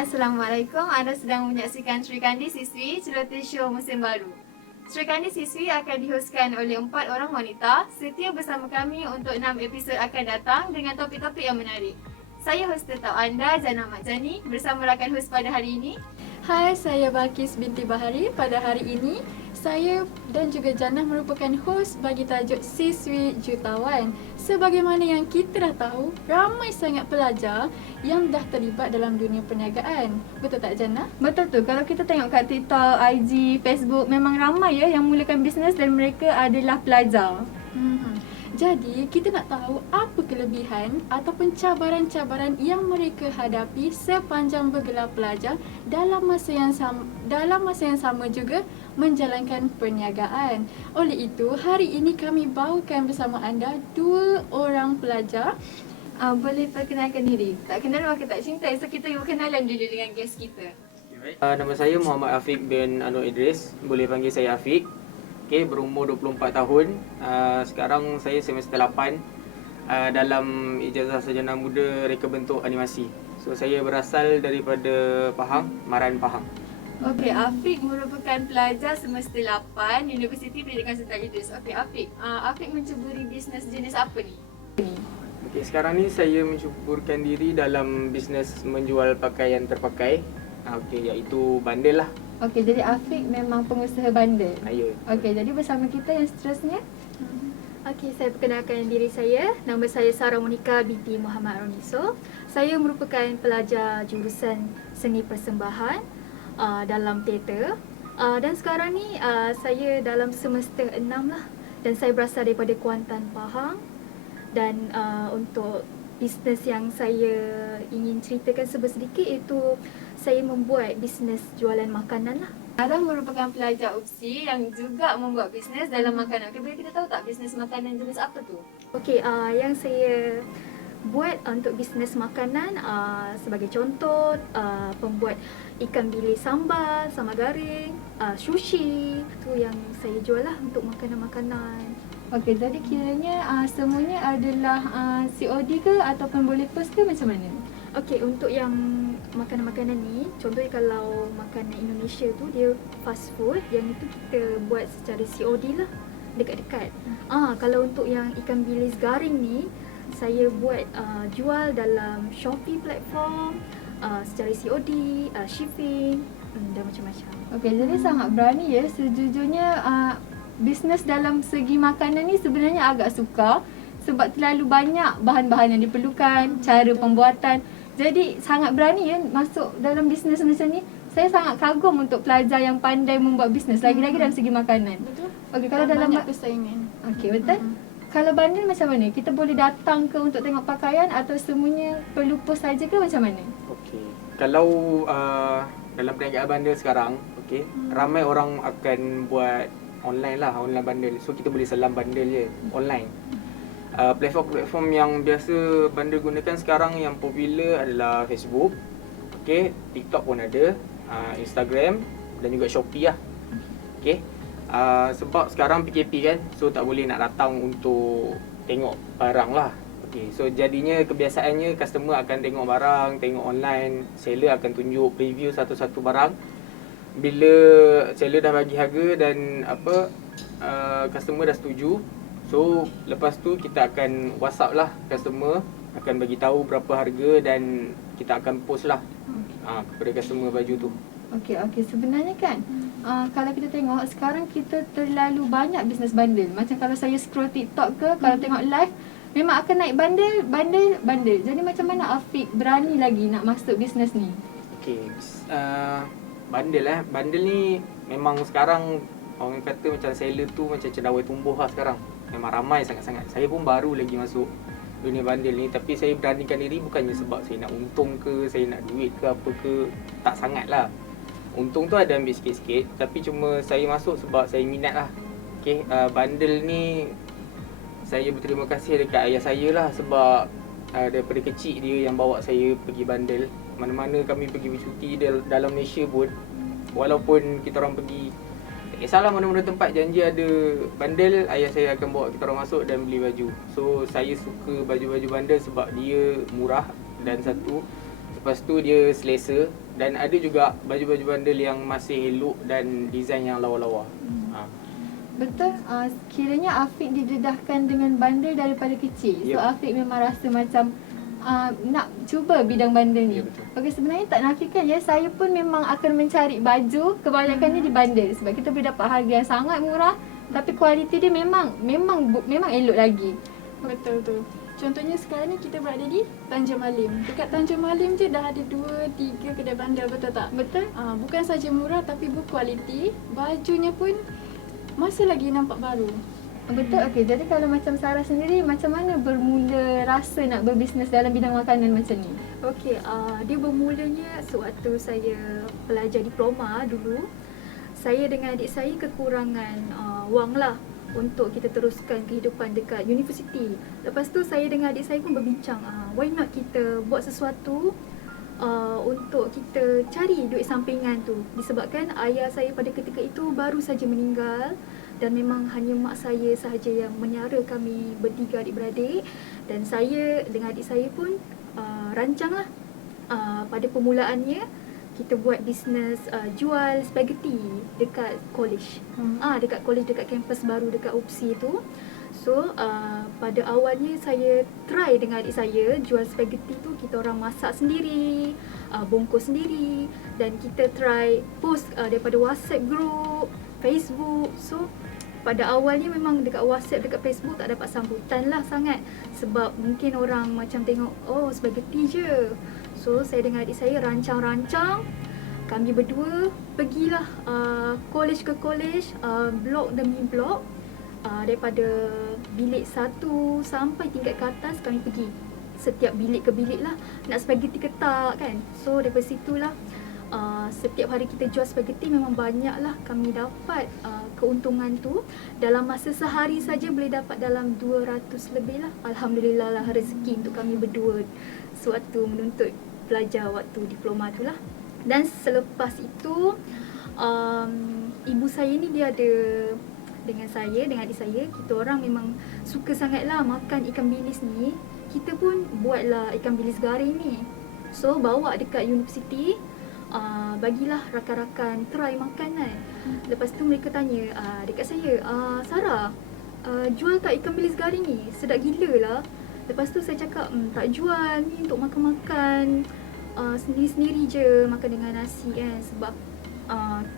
Assalamualaikum. Anda sedang menyaksikan Sri Kandi Siswi Celoteh Show musim baru. Sri Kandi Siswi akan dihoskan oleh 4 orang wanita. Setia bersama kami untuk 6 episod akan datang dengan topik-topik yang menarik. Saya hos tetap anda, Jana Makjani, bersama rakan hos pada hari ini. Hai, saya Balkis binti Bahari. Pada hari ini, saya dan juga Jannah merupakan hos bagi tajuk Siswi Jutawan. Sebagaimana yang kita dah tahu, ramai sangat pelajar yang dah terlibat dalam dunia perniagaan. Betul tak, Jannah? Betul tu, kalau kita tengok kat TikTok, IG, Facebook, memang ramai yang mulakan bisnes dan mereka adalah pelajar. Jadi, kita nak tahu apa kelebihan ataupun cabaran-cabaran yang mereka hadapi sepanjang bergelar pelajar dalam masa yang sama juga menjalankan perniagaan. Oleh itu, hari ini kami bawakan bersama anda 2 orang pelajar. Boleh perkenalkan diri? Tak kenal maka tak cinta. So kita berkenalan dulu dengan guest kita. Nama saya Muhammad Afiq bin Anwar Idris. Boleh panggil saya Afiq. Berumur 24 tahun. Sekarang saya semester 8 dalam ijazah sarjana muda reka bentuk animasi. So saya berasal daripada Pahang, Maran Pahang. Okey, Afiq merupakan pelajar semester 8 Universiti Pendidikan Sultan Idris. Okey, Afiq mencuburi bisnes jenis apa ni? Sekarang ni saya mencuburkan diri dalam bisnes menjual pakaian terpakai. Iaitu bandel lah. Okey, jadi Afiq memang pengusaha bandel. Ya. Okey, jadi bersama kita yang seterusnya. Okey, saya perkenalkan diri saya. Nama saya Sarah Monika binti Muhammad Roniso. Saya merupakan pelajar jurusan seni persembahan dalam teater. Dan sekarang ni saya dalam semester 6 lah. Dan saya berasal daripada Kuantan, Pahang. Dan untuk bisnes yang saya ingin ceritakan sedikit iaitu saya membuat bisnes jualan makanan lah. Sarah merupakan pelajar UPSI yang juga membuat bisnes dalam makanan. Okey, boleh kita tahu tak bisnes makanan jenis apa tu? Okey, yang saya buat untuk bisnes makanan sebagai contoh pembuat ikan bilis sambal, sambal garing, sushi. Itu yang saya jual lah untuk makanan-makanan. Okey, jadi kiranya semuanya adalah COD ke ataupun boleh post ke macam mana? Okey, untuk yang makanan-makanan ni, contohnya kalau makanan Indonesia tu dia fast food, yang itu kita buat secara COD lah, dekat-dekat. Kalau untuk yang ikan bilis garing ni, saya buat jual dalam Shopee platform, secara COD, shipping dan macam-macam. Okey, jadi sangat berani ya. Sejujurnya bisnes dalam segi makanan ni sebenarnya agak sukar sebab terlalu banyak bahan-bahan yang diperlukan, cara pembuatan. Jadi sangat berani ya masuk dalam bisnes macam ni. Saya sangat kagum untuk pelajar yang pandai membuat bisnes, lagi-lagi dalam segi makanan. Betul? Okey, kalau dalam banyak persaingan. Okey, betul. Kalau bandel macam mana? Kita boleh datang ke untuk tengok pakaian atau semuanya perlu post saja ke macam mana? Kalau dalam perniagaan bandel sekarang, ramai orang akan buat online lah, online bandel. So kita boleh selam bandel je online. Platform-platform yang biasa bandel gunakan sekarang yang popular adalah Facebook, TikTok pun ada, Instagram dan juga Shopee lah. Sebab sekarang PKP kan, so tak boleh nak datang untuk tengok barang lah. So jadinya kebiasaannya customer akan tengok barang, tengok online, seller akan tunjuk preview satu-satu barang. Bila seller dah bagi harga dan customer dah setuju, so lepas tu kita akan WhatsApp lah customer, akan bagi tahu berapa harga dan kita akan post lah kepada customer baju tu. Okey, sebenarnya kan kalau kita tengok sekarang kita terlalu banyak bisnes bandel. Macam kalau saya scroll TikTok ke, kalau tengok live memang akan naik bandel. Jadi macam mana Afiq berani lagi nak masuk bisnes ni? Bandel ni memang sekarang orang kata macam seller tu macam cendawan tumbuh lah sekarang. Memang ramai sangat-sangat. Saya pun baru lagi masuk dunia bandel ni, tapi saya beranikan diri bukannya sebab saya nak untung ke, saya nak duit ke apa ke, tak sangat lah. Untung tu ada ambil sikit-sikit, tapi cuma saya masuk sebab saya minat lah. Bandel ni saya berterima kasih dekat ayah saya lah sebab daripada kecil dia yang bawa saya pergi bandel. Mana-mana kami pergi bercuti dalam Malaysia pun, walaupun kita orang pergi tak kisahlah mana-mana tempat janji ada bandel, ayah saya akan bawa kita orang masuk dan beli baju. So saya suka baju-baju bandel sebab dia murah dan satu Lepas tu dia selesa dan ada juga baju-baju bandel yang masih elok dan design yang lawa-lawa. Betul, kiranya Afiq didedahkan dengan bandel daripada kecil. So Ya. Afiq memang rasa macam nak cuba bidang bandel ni. Ya, betul. Okey, sebenarnya tak nafikan ya, saya pun memang akan mencari baju kebanyakannya di bandel sebab kita boleh dapat harga yang sangat murah tapi kualiti dia memang elok lagi. Betul tu. Contohnya sekarang ni kita berada di Tanjung Malim. Dekat Tanjung Malim je dah ada 2-3 kedai bandar, betul tak? Betul? Bukan saja murah tapi berkualiti. Bajunya pun masih lagi nampak baru. Betul. Okey, jadi kalau macam Sarah sendiri, macam mana bermula rasa nak berbisnes dalam bidang makanan macam ni? Okey, dia bermulanya sewaktu saya pelajar diploma dulu. Saya dengan adik saya kekurangan wang lah untuk kita teruskan kehidupan dekat universiti. Lepas tu saya dengan adik saya pun berbincang, why not kita buat sesuatu untuk kita cari duit sampingan tu. Disebabkan ayah saya pada ketika itu baru saja meninggal dan memang hanya mak saya sahaja yang menyara kami bertiga adik-beradik, dan saya dengan adik saya pun rancanglah pada permulaannya kita buat bisnes jual spaghetti dekat college. Dekat college, dekat kampus baru dekat UPSI tu. So pada awalnya saya try dengan adik saya jual spaghetti tu, kita orang masak sendiri, bungkus sendiri, dan kita try post daripada WhatsApp group, Facebook. So pada awalnya memang dekat WhatsApp, dekat Facebook tak dapat sambutan lah sangat sebab mungkin orang macam tengok, oh spaghetti je. So saya dengan adik saya rancang-rancang, kami berdua pergilah college ke college, blok demi blok, daripada bilik 1 sampai tingkat ke atas kami pergi. Setiap bilik ke bilik lah, nak spaghetti ke tak kan. So daripada situlah setiap hari kita jual spaghetti memang banyak lah kami dapat keuntungan tu. Dalam masa sehari saja boleh dapat dalam 200 lebih lah. Alhamdulillah lah, rezeki untuk kami berdua sewaktu menuntut pelajar waktu diploma tu lah. Dan selepas itu ibu saya ni dia ada dengan saya, dengan adik saya, kita orang memang suka sangat lah makan ikan bilis ni. Kita pun buatlah ikan bilis garing ni. So bawa dekat universiti, bagilah rakan-rakan try makan kan. Lepas tu mereka tanya dekat saya, Sarah, jual tak ikan bilis garing ni? Sedap gila lah. Lepas tu saya cakap, tak jual, ni untuk makan-makan sendiri-sendiri je, makan dengan nasi kan. Sebab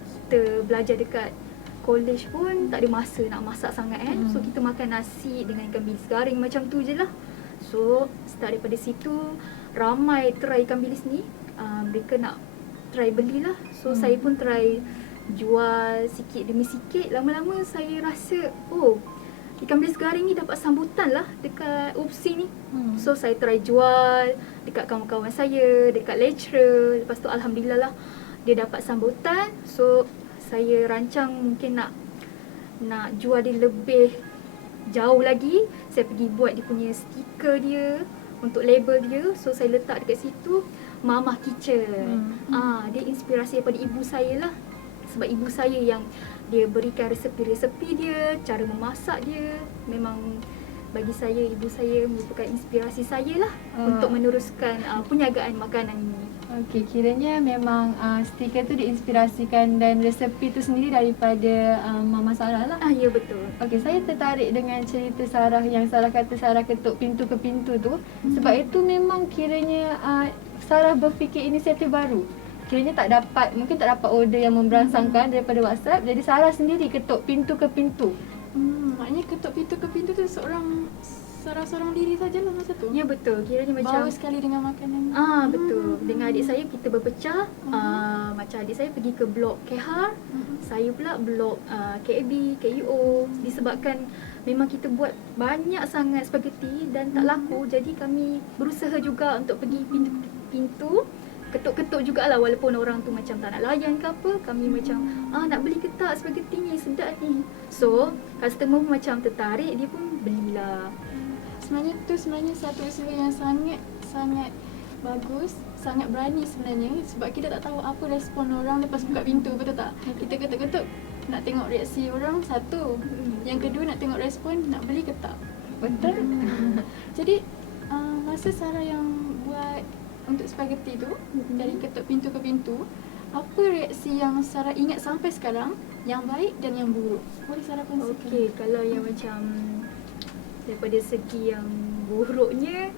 kita belajar dekat college pun tak ada masa nak masak sangat kan. So kita makan nasi dengan ikan bilis garing macam tu je lah. So start daripada situ, ramai try ikan bilis ni, mereka nak try belilah. So saya pun try jual sikit demi sikit. Lama-lama saya rasa, oh ikan bilis garing ni dapat sambutan lah dekat UPSI ni. So saya try jual dekat kawan-kawan saya, dekat lecturer. Lepas tu alhamdulillah lah dia dapat sambutan. So saya rancang mungkin nak jual dia lebih jauh lagi. Saya pergi buat dia punya stiker dia untuk label dia. So saya letak dekat situ Mama Kitchen. Dia inspirasi daripada ibu saya lah. Sebab ibu saya yang dia berikan resepi-resepi dia, cara memasak dia. Memang bagi saya, ibu saya merupakan inspirasi saya lah untuk meneruskan perniagaan makanan ini. Okey, kiranya memang stiker tu diinspirasikan dan resepi tu sendiri daripada Mama Sarah lah. Ya betul. Okey, saya tertarik dengan cerita Sarah yang Sarah kata Sarah ketuk pintu ke pintu tu. Sebab itu memang kiranya Sarah berfikir inisiatif baru. Kiranya mungkin tak dapat order yang memberansangkan daripada WhatsApp. Jadi Sarah sendiri ketuk pintu ke pintu. Maknanya ketuk pintu ke pintu tu seorang diri sajalah masa tu. Ya betul. Kiranya macam Bawa sekali dengan makanan. betul. Dengan adik saya kita berpecah. Macam adik saya pergi ke blok KH, saya pula blok KAB, KUO. Disebabkan memang kita buat banyak sangat spaghetti dan tak laku, jadi kami berusaha juga untuk pergi pintu-pintu, ketuk-ketuk jugalah walaupun orang tu macam tak nak layan ke apa. Kami macam nak beli ke tak spaghetti ni, sedap ni. So customer pun macam tertarik, dia pun belilah. Sebenarnya satu usaha yang sangat bagus, sangat berani sebenarnya, sebab kita tak tahu apa respon orang lepas buka pintu, betul tak? Kita ketuk-ketuk nak tengok reaksi orang satu, yang kedua nak tengok respon nak beli ke tak. Betul? Jadi masa Sarah yang buat untuk spaghetti tu, dari ketuk pintu ke pintu, apa reaksi yang Sarah ingat sampai sekarang, yang baik dan yang buruk? Boleh Sarah kongsikan? Okey, kalau yang macam daripada segi yang buruknya,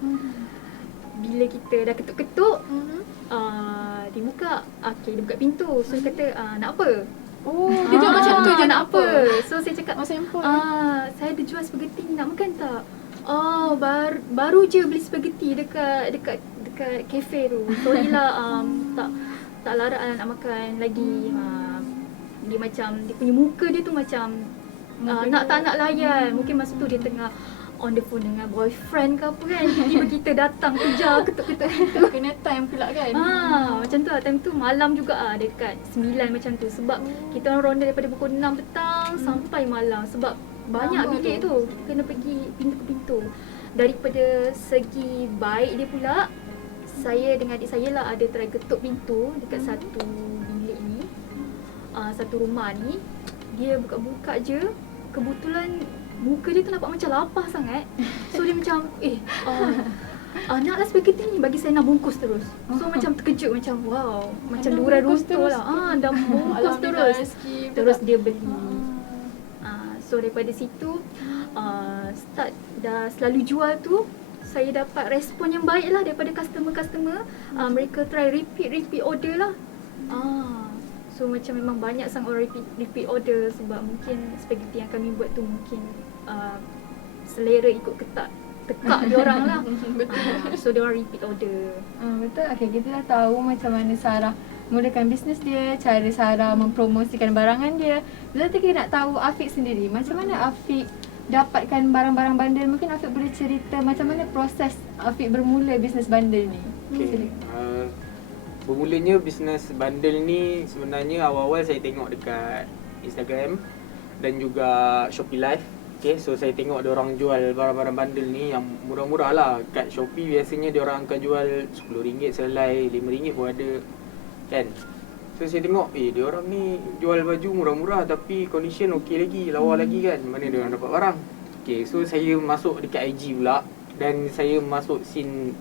bila kita dah ketuk-ketuk, dia buka, dia buka pintu. So dia kata, nak apa? Oh, dia jual macam tu je, nak apa? So saya cakap, sampel. saya ada jual spaghetti ni, nak makan tak? Baru je beli spaghetti dekat kafe tu. Sorry lah, tak larat nak makan lagi. Dia macam, dia punya muka dia tu macam nak tak nak layan. Mungkin masa tu dia tengah on the phone dengan boyfriend ke apa kan. Tiba-tiba kita datang kejar, ketuk-ketuk pintu. Kena time pula kan? Macam tu lah, time tu malam juga dekat 9 macam tu. Sebab kita orang ronda daripada pukul 6 petang sampai malam. Sebab banyak Lama bilik tu. Kita kena pergi pintu ke pintu. Daripada segi baik dia pula, saya dengan adik saya lah ada try ketuk pintu dekat satu bilik ni. Satu rumah ni. Dia buka-buka je. Kebetulan muka dia tu nampak macam lapar sangat. So dia macam, naklah spaghetti ni, bagi saya 6 bungkus terus. So macam terkejut, macam wow, macam lurai runtuh lah. Dah bungkus terus. Terus dia beli. So daripada situ, start dah selalu jual tu, saya dapat respon yang baik lah daripada customer-customer. Mereka try repeat order lah. So macam memang banyak sangat orang repeat order sebab mungkin spaghetti yang kami buat tu mungkin selera ikut tekak diorang lah. So diorang repeat order. Betul. Okay, kita dah tahu macam mana Sarah mulakan bisnes dia, cara Sarah mempromosikan barangan dia. Berarti kita nak tahu Afiq sendiri, macam mana Afiq dapatkan barang-barang bandel. Mungkin Afiq boleh cerita macam mana proses Afiq bermula bisnes bandel ni. Okay. Bermulanya bisnes bandel ni sebenarnya awal-awal saya tengok dekat Instagram dan juga Shopee Live. Okay, so saya tengok dia orang jual barang-barang bandel ni yang murah-murah lah. Kat Shopee biasanya dia orang akan jual RM10 selai, RM5 pun ada. Kan? So saya tengok, dia orang ni jual baju murah-murah tapi condition okey lagi, lawa lagi kan. Mana dia orang dapat barang? Okay, so saya masuk dekat IG pula dan saya masuk scene,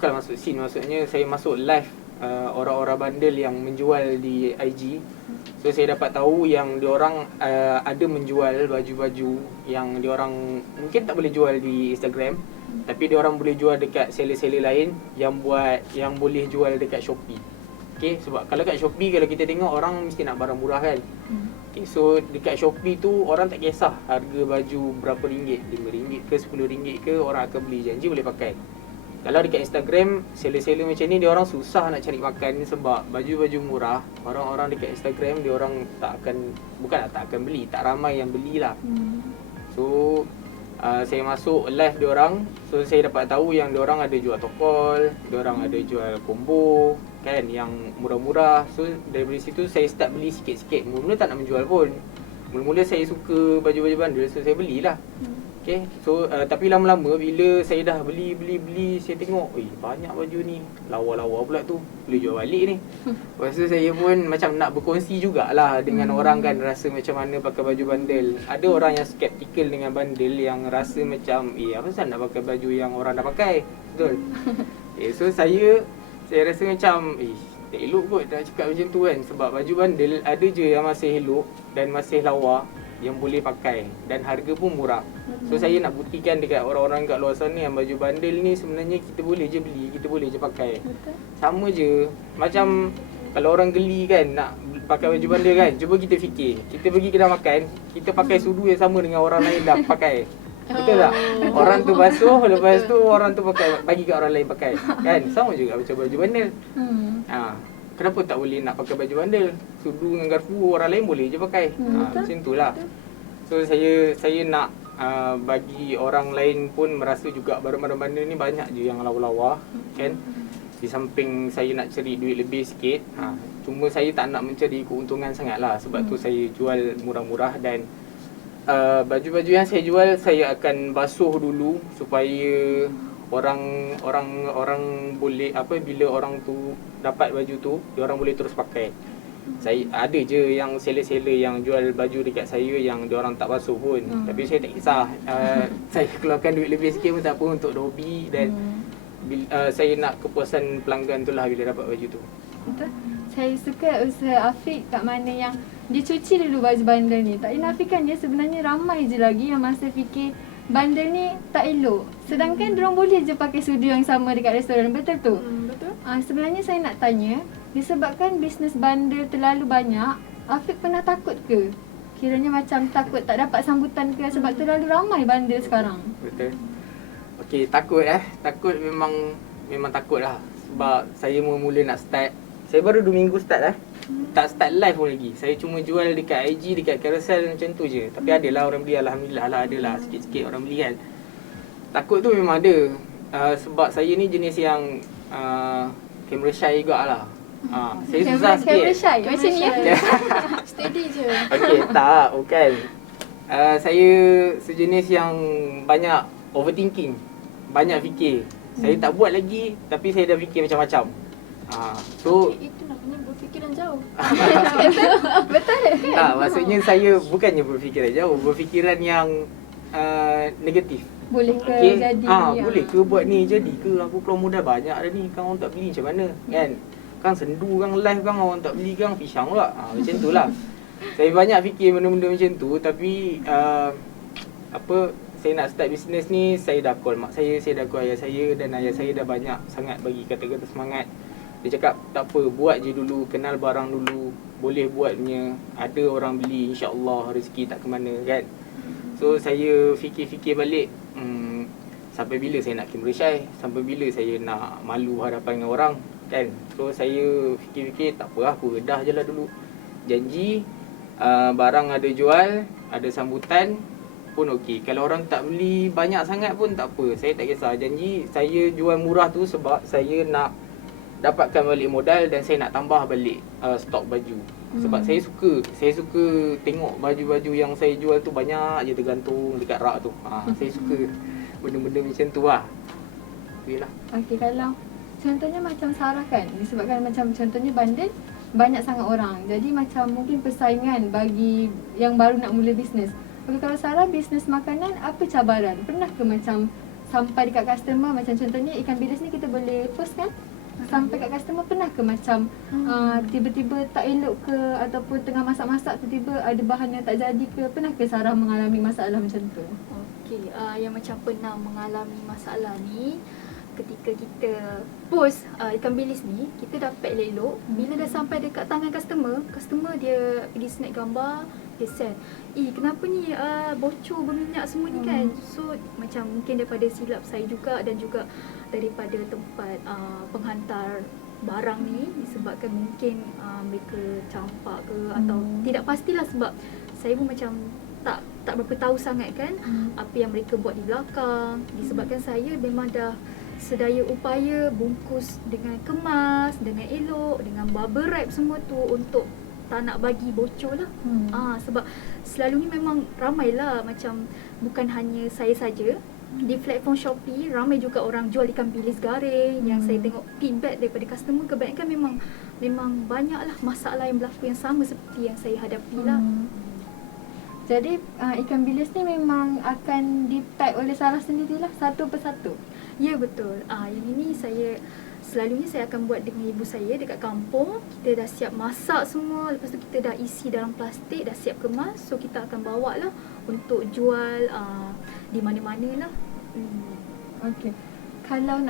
bukan masuk scene, maksudnya saya masuk live orang-orang bandel yang menjual di IG. So saya dapat tahu yang diorang ada menjual baju-baju yang diorang mungkin tak boleh jual di Instagram, tapi diorang boleh jual dekat seller-seller lain yang boleh jual dekat Shopee. Okay, sebab kalau kat Shopee, kalau kita tengok orang mesti nak barang murah kan. Okay, so dekat Shopee tu orang tak kisah harga baju berapa ringgit, RM5 ke RM10 ke, orang akan beli, janji boleh pakai. Kalau dekat Instagram, seller-seller macam ni, dia orang susah nak cari makan sebab baju-baju murah. Orang-orang dekat Instagram, dia orang tak akan beli, tak ramai yang belilah. So saya masuk live dia orang, so saya dapat tahu yang dia orang ada jual tokol, dia orang ada jual combo kan yang murah-murah. So daripada situ saya start beli sikit-sikit. Mula-mula tak nak menjual pun. Mula-mula saya suka baju-baju bandel, so saya belilah. Okay, so tapi lama-lama bila saya dah beli, saya tengok, banyak baju ni, lawa-lawa pula tu, boleh jual balik ni. Lepas tu saya pun macam nak berkongsi jugalah dengan orang kan, rasa macam mana pakai baju bandel. Ada orang yang skeptikal dengan bandel, yang rasa macam, apa pasal nak pakai baju yang orang dah pakai, betul? So saya rasa macam, tak elok kot dah cakap macam tu kan. Sebab baju bandel ada je yang masih elok dan masih lawa, yang boleh pakai dan harga pun murah. So saya nak buktikan dekat orang-orang kat luar sana yang baju bandel ni sebenarnya kita boleh je beli, kita boleh je pakai. Betul. Sama je. Macam kalau orang geli kan nak pakai baju bandel kan, cuba kita fikir. Kita pergi kedai makan, kita pakai sudu yang sama dengan orang lain dah pakai. Betul tak? Orang tu basuh, lepas tu orang tu pakai, bagi kat orang lain pakai. Kan? Sama juga macam baju bandel. Kenapa tak boleh nak pakai baju bandel? Sudu dengan garpu orang lain boleh je pakai. Macam itulah. So saya nak bagi orang lain pun merasa juga barang-barang bandel ni banyak je yang lawa-lawa kan. Di samping saya nak cari duit lebih sikit, cuma saya tak nak mencari keuntungan sangat lah. Sebab tu saya jual murah-murah dan baju-baju yang saya jual saya akan basuh dulu supaya orang boleh bila orang tu dapat baju tu, dia orang boleh terus pakai. Saya ada je yang seller-seller yang jual baju dekat saya yang dia orang tak basuh pun. Tapi saya tak kisah. Saya keluarkan duit lebih sikit pun tak apa untuk hobi dan saya nak kepuasan pelanggan tu lah bila dapat baju tu. Betul. Saya suka usaha Afiq kat mana yang dia cuci dulu baju bandel ni. Tak dinafikan dia sebenarnya ramai je lagi yang masih fikir bandel ni tak elok. Sedangkan diorang boleh je pakai sudu yang sama dekat restoran. Betul tu? Betul. Sebenarnya saya nak tanya, disebabkan bisnes bandel terlalu banyak, Afiq pernah takut ke? Kiranya macam takut tak dapat sambutan ke sebab terlalu ramai bandel sekarang? Betul. Okey, takut Takut memang takut lah. Sebab saya mula nak start. Saya baru 2 minggu start Tak start live pun lagi. Saya cuma jual dekat IG, dekat Carousel macam tu je. Tapi adalah orang beli, alhamdulillah lah, adalah sikit-sikit orang beli kan. Takut tu memang ada. Sebab saya ni jenis yang camera shy jugalah. Saya susah sikit. Camera shy macam ni ya? Steady je. Okey, tak, bukan. Saya sejenis yang banyak overthinking. Banyak fikir. Saya tak buat lagi tapi saya dah fikir macam-macam. So Itu namanya berfikiran jauh. Betul kan? tak, maksudnya saya bukannya berfikiran jauh, berfikiran yang negatif. Boleh ke Okey. jadi Boleh ke buat ni, jadi ke aku keluar modal banyak dah ni, kan orang tak beli macam mana kan? Kan sendu kan live kan orang tak beli kan pisang pula. Macam tu lah. Saya banyak fikir benda-benda macam tu tapi saya nak start bisnes ni, saya dah call mak saya dah call ayah saya dan ayah saya dah banyak sangat bagi kata-kata semangat. Dia cakap tak apa, buat je dulu, kenal barang dulu, boleh buat punya, ada orang beli, insya-Allah rezeki tak ke mana kan. So saya fikir-fikir balik, sampai bila saya nak camera shy, sampai bila saya nak malu hadapan dengan orang kan. So saya fikir-fikir tak apa, aku redah je lah dulu. Janji barang ada jual, ada sambutan pun okey. Kalau orang tak beli banyak sangat pun tak apa, saya tak kisah. Janji saya jual murah tu sebab saya nak dapatkan balik modal dan saya nak tambah balik stok baju. Sebab saya suka tengok baju-baju yang saya jual tu banyak je tergantung dekat rak tu. Saya suka benda-benda macam tu lah. Itulah. Okey, kalau contohnya macam Sarah kan, disebabkan macam contohnya bandel banyak sangat orang. Jadi macam mungkin persaingan bagi yang baru nak mula bisnes. Okey, kalau Sarah bisnes makanan, apa cabaran? Pernah ke macam sampai dekat customer, macam contohnya ikan bilis ni kita boleh post kan? Sampai kat customer, pernah ke macam tiba-tiba tak elok ke ataupun tengah masak-masak tiba-tiba ada bahan yang tak jadi ke? Pernah ke Sarah mengalami masalah macam tu? Okey, yang macam pernah mengalami masalah ni, ketika kita post ikan bilis ni, kita dapat elok. Bila dah sampai dekat tangan customer dia pergi snap gambar, dia send. Kenapa ni bocor berminyak semua ni kan? So macam mungkin daripada silap saya juga dan juga daripada tempat penghantar barang ni, disebabkan mungkin mereka campak ke atau tidak pastilah, sebab saya pun macam tak berapa tahu sangat kan apa yang mereka buat di belakang. Disebabkan saya memang dah sedaya upaya bungkus dengan kemas, dengan elok, dengan bubble wrap semua tu untuk tak nak bagi bocor lah. Sebab selalu ni memang ramailah, macam bukan hanya saya saja. Di platform Shopee ramai juga orang jual ikan bilis garing. Yang saya tengok feedback daripada customer, kebanyakan memang banyaklah masalah yang berlaku yang sama seperti yang saya hadapi lah. Jadi ikan bilis ni memang akan di-pack oleh Sarah sendirilah satu persatu. Ya, betul. Yang ini selalunya saya akan buat dengan ibu saya dekat kampung. Kita dah siap masak semua, lepas tu kita dah isi dalam plastik, dah siap kemas. So kita akan bawa lah untuk jual di mana-mana lah. Okey. Kalau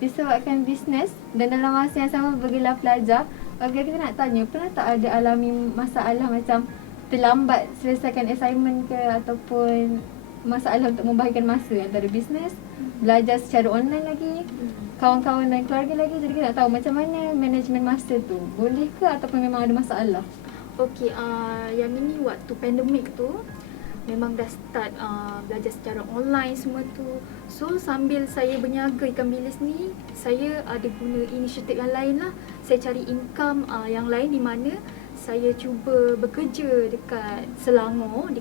disebabkan bisnes dan dalam masa yang sama bergelar pelajar, kita nak tanya, pernah tak ada alami masalah macam terlambat selesaikan assignment ke ataupun masalah untuk membahagikan masa antara bisnes, belajar secara online lagi, kawan-kawan dan keluarga lagi. Jadi kita nak tahu macam mana manajemen masa tu. Boleh ke ataupun memang ada masalah? Okey, yang ini waktu pandemik tu memang dah start belajar secara online semua tu. So sambil saya berniaga ikan bilis ni, saya ada guna inisiatif yang lain lah. Saya cari income yang lain di mana saya cuba bekerja dekat Selangor di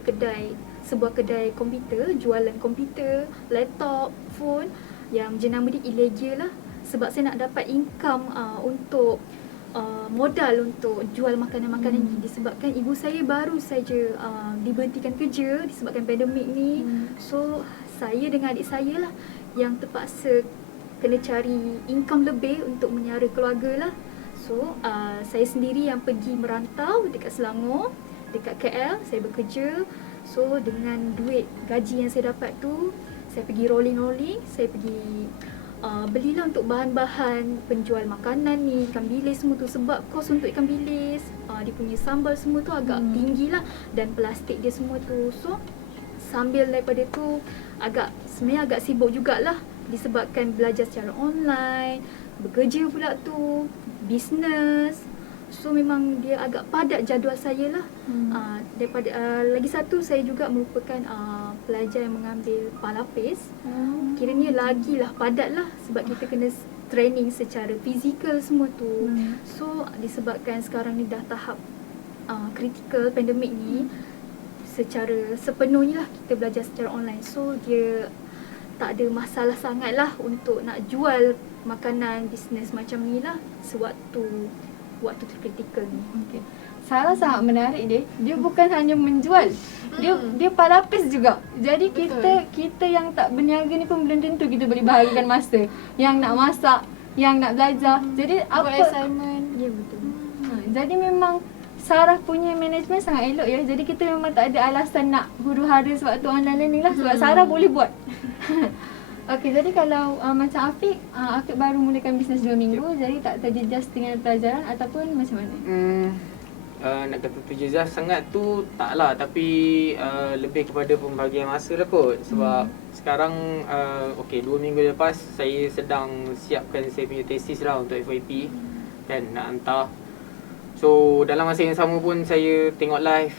sebuah kedai komputer, jualan komputer, laptop, phone yang jenama dia ilegal lah. Sebab saya nak dapat income untuk modal untuk jual makanan-makanan ni. Disebabkan ibu saya baru saja diberhentikan kerja disebabkan pandemik ni. So saya dengan adik saya lah yang terpaksa kena cari income lebih untuk menyara keluarga lah. So saya sendiri yang pergi merantau dekat Selangor, dekat KL, saya bekerja. So dengan duit gaji yang saya dapat tu, saya pergi rolling, saya pergi belilah untuk bahan-bahan penjual makanan ni, ikan bilis semua tu, sebab kos untuk ikan bilis, dia punya sambal semua tu agak tinggi lah, dan plastik dia semua tu. So sambil daripada tu sebenarnya agak sibuk jugalah disebabkan belajar secara online, bekerja pula tu, bisnes. So memang dia agak padat jadual saya lah. Daripada lagi satu, saya juga merupakan pelajar yang mengambil palapis. Kiranya lagi lah padat lah sebab kita kena training secara fizikal semua tu. So disebabkan sekarang ni dah tahap kritikal pandemik ni, secara sepenuhnya lah kita belajar secara online. So dia tak ada masalah sangat lah untuk nak jual makanan, bisnes macam ni lah sewaktu kritikal ni. Okay. Sarah sangat menarik dia. Dia bukan hanya menjual. Dia palapis juga. Jadi kita yang tak berniaga ni pun belum tentu kita boleh bahagikan masa. Yang nak masak, yang nak belajar. Jadi Buat assignment. Ya, betul. Jadi memang Sarah punya management sangat elok ya. Jadi kita memang tak ada alasan nak huru-hara sewaktu online learning lah. Sebab Sarah boleh buat. Okey, jadi kalau macam Afiq baru mulakan bisnes 2 minggu, jadi tak terjejas dengan pelajaran ataupun macam mana? Nak kata terjejas sangat tu taklah, tapi lebih kepada pembahagian masa lah kot. Sebab sekarang 2 minggu lepas saya sedang siapkan saya punya tesis lah untuk FYP kan, nak hantar. So dalam masa yang sama pun saya tengok live,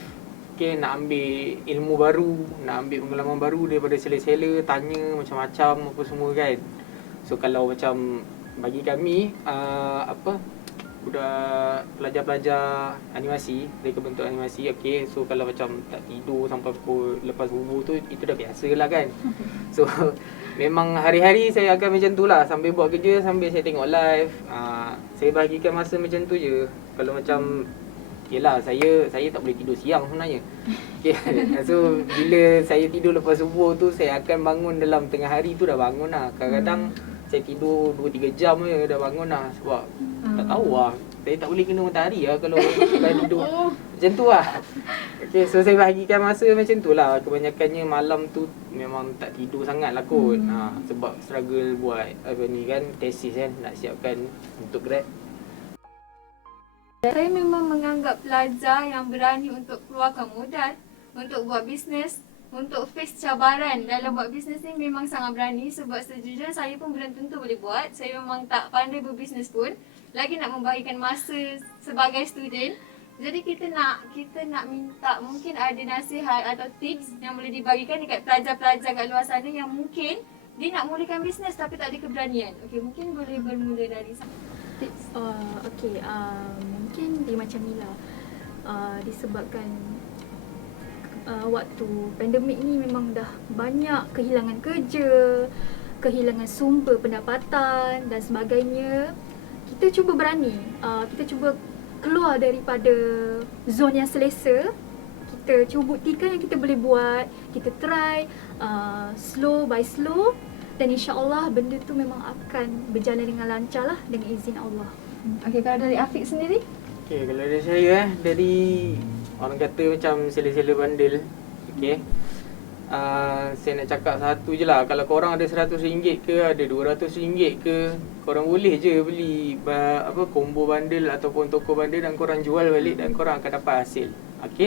nak ambil ilmu baru, nak ambil pengalaman baru daripada seller-seller, tanya macam-macam apa semua kan. So kalau macam bagi kami budak pelajar-pelajar animasi, mereka bentuk animasi, so kalau macam tak tidur sampai pukul lepas subuh tu, itu dah biasa lah kan. So memang hari-hari saya akan macam tu lah, sambil buat kerja, sambil saya tengok live. Saya bahagikan masa macam tu je. Kalau macam yelah, saya tak boleh tidur siang sebenarnya. So bila saya tidur lepas subuh tu, saya akan bangun dalam tengah hari tu dah bangun lah. Kadang-kadang saya tidur 2-3 jam je dah bangun lah. Sebab tak tahu lah, saya tak boleh kena matahari lah kalau tidur macam tu lah. So saya bahagikan masa macam tu lah. Kebanyakannya malam tu memang tak tidur sangat lah kot. Sebab struggle buat tesis kan, nak siapkan untuk grad. Saya memang menganggap pelajar yang berani untuk keluarkan modal, untuk buat bisnes, untuk face cabaran dalam buat bisnes ni memang sangat berani. Sebab sejujurnya saya pun belum tentu boleh buat. Saya memang tak pandai berbisnes pun, lagi nak membahagikan masa sebagai student. Jadi kita nak minta mungkin ada nasihat atau tips yang boleh dibagikan dekat pelajar-pelajar kat luar sana yang mungkin dia nak mulakan bisnes tapi tak ada keberanian. Okey, mungkin boleh bermula dari tips. Mungkin dia macam ni lah. Disebabkan waktu pandemik ni memang dah banyak kehilangan kerja, kehilangan sumber pendapatan dan sebagainya. Kita cuba berani, kita cuba keluar daripada zon yang selesa. Kita cuba buktikan yang kita boleh buat. Kita try slow by slow, dan insya-Allah benda tu memang akan berjalan dengan lancar lah dengan izin Allah. Okey, kalau dari Afiq sendiri? Okey, kalau dari saya dari orang kata macam seller-seller bandel. Saya nak cakap satu je lah. Kalau korang ada RM100 ke, ada RM200 ke, korang boleh je beli combo bandel ataupun toko bandel dan korang jual balik dan korang akan dapat hasil.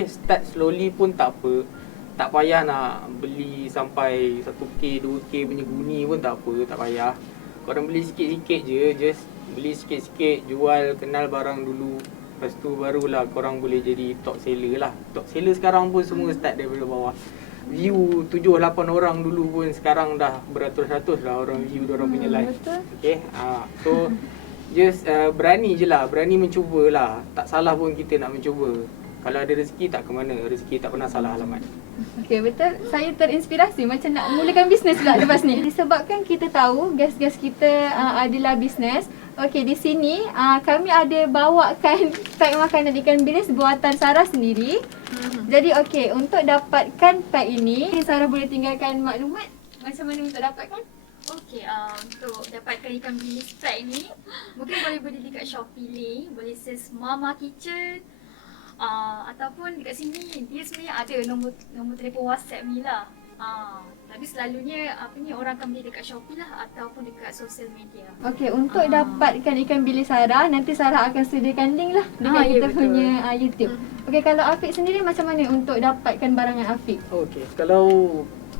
Start slowly pun tak apa. Tak payah nak beli sampai 1K, 2K punya guni pun tak apa, tak payah. Korang beli sikit-sikit je, just beli sikit-sikit, jual, kenal barang dulu. Lepas tu barulah korang boleh jadi top seller lah. Top seller sekarang pun semua start daripada bawah. View 7-8 orang dulu pun sekarang dah beratus-ratus lah orang view diorang punya live. So just berani je lah, berani mencuba lah. Tak salah pun kita nak mencuba. Kalau ada rezeki tak ke mana, rezeki tak pernah salah alamat. Okey, betul. Saya terinspirasi macam nak mulakan bisnes pula lepas ni. Disebabkan kita tahu guest-guest kita adalah bisnes. Okey, di sini kami ada bawakan pack makanan ikan bilis buatan Sarah sendiri. Jadi okey, untuk dapatkan pack ini, Sarah boleh tinggalkan maklumat macam mana untuk dapatkan? Okey, untuk dapatkan ikan bilis pack ni, mungkin boleh beli dekat Shopee link, boleh search Mama Kitchen, ataupun dekat sini dia sebenarnya ada nombor telefon WhatsApp ni lah. Tapi selalunya orang akan beli dekat Shopee lah ataupun dekat sosial media. Okey, untuk dapatkan ikan bilis Sarah, nanti Sarah akan sediakan link lah dekat ya, kita betul. punya YouTube. Okey, kalau Afiq sendiri macam mana untuk dapatkan barangan Afiq? Okey, kalau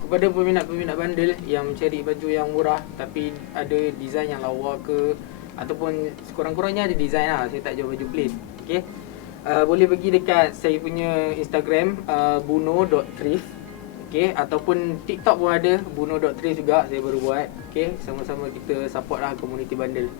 kepada peminat-peminat bandel yang mencari baju yang murah tapi ada design yang lawa ke ataupun sekurang-kurangnya ada design lah, saya tak jual baju plain. Okey. Boleh pergi dekat saya punya Instagram buno.thrift. Okey, ataupun TikTok pun ada buno.thrift juga, saya baru buat. Okey, sama-sama kita support lah komuniti bandel.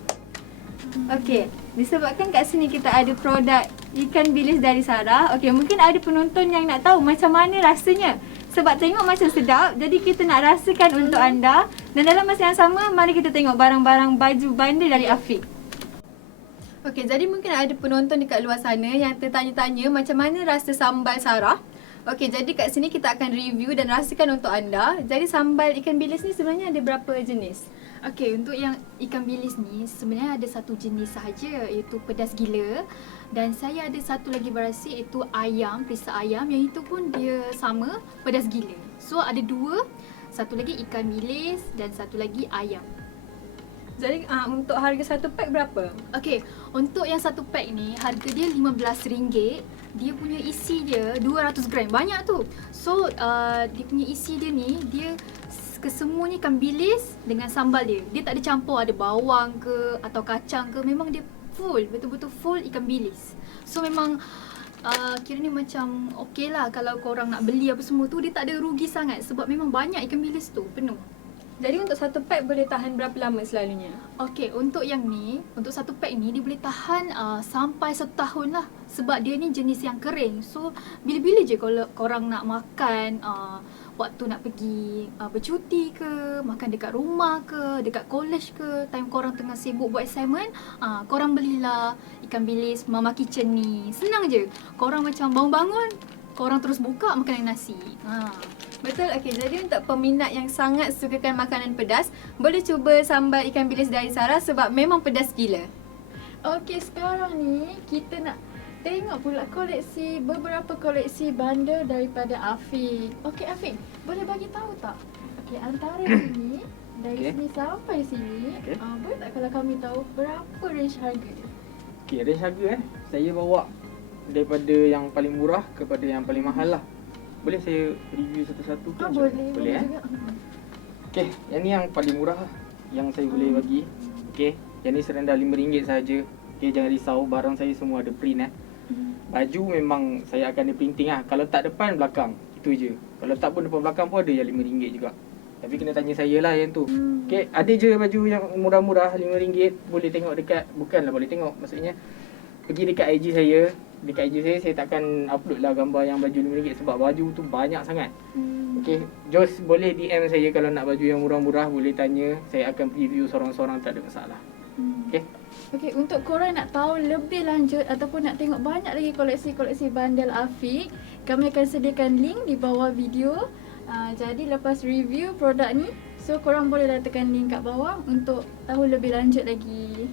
Okey, disebabkan kat sini kita ada produk ikan bilis dari Sarah. Okey, mungkin ada penonton yang nak tahu macam mana rasanya. Sebab tengok macam sedap, jadi kita nak rasakan untuk anda. Dan dalam masa yang sama, mari kita tengok barang-barang baju bandel dari Afiq. Okey, jadi mungkin ada penonton dekat luar sana yang tertanya-tanya macam mana rasa sambal Sarah. Okey, jadi kat sini kita akan review dan rasakan untuk anda. Jadi sambal ikan bilis ni sebenarnya ada berapa jenis? Okey, untuk yang ikan bilis ni sebenarnya ada satu jenis sahaja, iaitu pedas gila. Dan saya ada satu lagi variasi iaitu ayam, perisa ayam, yang itu pun dia sama, pedas gila. So ada dua, satu lagi ikan bilis dan satu lagi ayam. Jadi untuk harga satu pack berapa? Okey, untuk yang satu pack ni harga dia RM15. Dia punya isi dia 200 gram, banyak tu. So dia punya isi dia ni, dia kesemuanya ikan bilis dengan sambal dia. Dia tak ada campur ada bawang ke atau kacang ke, memang dia full, betul-betul full ikan bilis. So memang kira ni macam okey lah kalau korang nak beli apa semua tu, dia tak ada rugi sangat sebab memang banyak ikan bilis tu, penuh. Jadi untuk satu pack boleh tahan berapa lama selalunya? Okey, untuk yang ni, untuk satu pack ni dia boleh tahan sampai 1 tahun lah. Sebab dia ni jenis yang kering. So, bila-bila je kalau korang nak makan, waktu nak pergi bercuti ke, makan dekat rumah ke, dekat college ke, time korang tengah sibuk buat assignment, korang belilah ikan bilis Mama Kitchen ni. Senang je. Korang macam bangun-bangun, korang terus buka makan nasi. Betul, okey. Jadi untuk peminat yang sangat sukakan makanan pedas, boleh cuba sambal ikan bilis dari Sarah sebab memang pedas gila. Okey, sekarang ni kita nak tengok pula beberapa koleksi bandel daripada Afiq. Okey Afiq, boleh bagi tahu tak? Okey, antara sini dari sini sampai sini, boleh tak kalau kami tahu berapa range harga dia? Okey, range harga saya bawa daripada yang paling murah kepada yang paling mahal lah. Boleh saya review satu-satu ke? Boleh Boleh juga. Okey, yang ni yang paling murah lah yang saya boleh bagi. Okey, yang ni serendah RM5 sahaja. Okey, jangan risau, barang saya semua ada print Baju memang saya akan ada printing lah. Kalau tak depan, belakang. Itu je. Kalau tak pun depan belakang pun ada yang RM5 juga. Tapi kena tanya saya lah yang tu. Okey, ada je baju yang murah-murah RM5. Boleh tengok dekat, bukanlah boleh tengok, maksudnya pergi dekat IG saya. Dekat IG saya takkan upload lah gambar yang baju RM5 sebab baju tu banyak sangat. Okey, Jos boleh DM saya kalau nak baju yang murah-murah, boleh tanya. Saya akan preview sorang-sorang, tak ada masalah. Okey. Okey, untuk korang nak tahu lebih lanjut ataupun nak tengok banyak lagi koleksi-koleksi bandel Afiq, kami akan sediakan link di bawah video. Jadi lepas review produk ni, so korang boleh tekan link kat bawah untuk tahu lebih lanjut lagi.